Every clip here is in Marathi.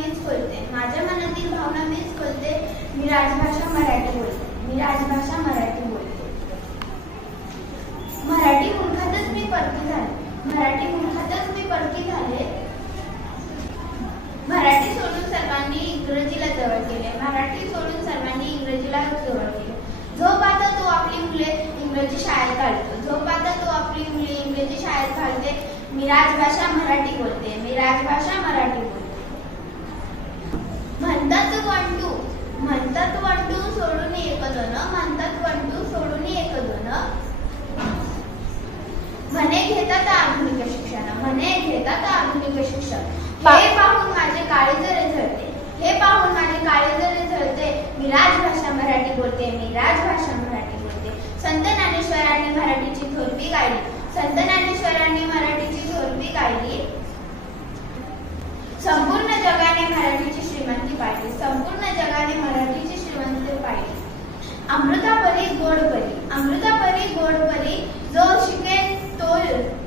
मीच खोलते, माझ्या मनातील भावना मीच खोलते. मी राजभाषा मराठी बोलते, मी राजभाषा मराठी बोलते. मराठी मुलखातच मी परकी झाले, मराठी मुलखातच मी परकी झाले. मराठी सोडून सर्वांनी इंग्रजीला जवळ केले, मराठी सोडून सर्वांनी इंग्रजीला जवळ केले. जो पाहता तो आपली मुले इंग्रजी शाळेत घालतो, जो पाहता तो आपली मुले इंग्रजी शाळेत घालते. मी राजभाषा मराठी बोलते, मी राजभाषा मराठी बोलते. म्हणतात वन टू सोडून एक दोन, म्हणतात वन टू सोडून एक दोन. म्हणे घेतात आधुनिक शिक्षण, म्हणे घेतात आधुनिक शिक्षण. हे पाहून माझे काळीज रेझळते, हे पाहून माझे काळीज रेझळते. मी राजभाषा मराठी बोलते, मी राजभाषा मराठी बोलते. संत ज्ञानेश्वरांनी मराठीची थोरवी गायली, संत ज्ञानेश्वरांनी मराठीची थोरवी गायली. संपूर्ण जगाने मराठीची श्रीमंती पाहिली, संपूर्ण जगाने मराठीची श्रीमंती पाहिली. अमृतापरी गोडपरी, अमृतापरी गोडपरी. जो शिकेल तो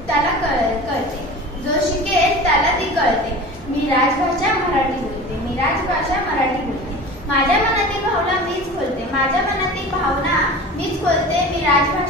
त्याला कळते, जो शिकेल त्याला ती कळते. मी राजभाषा मराठी बोलते, मी राजभाषा मराठी बोलते. माझ्या मनातील भावना मीच खोलते, माझ्या मनातील भावना मीच खोलते. मी राजभाषा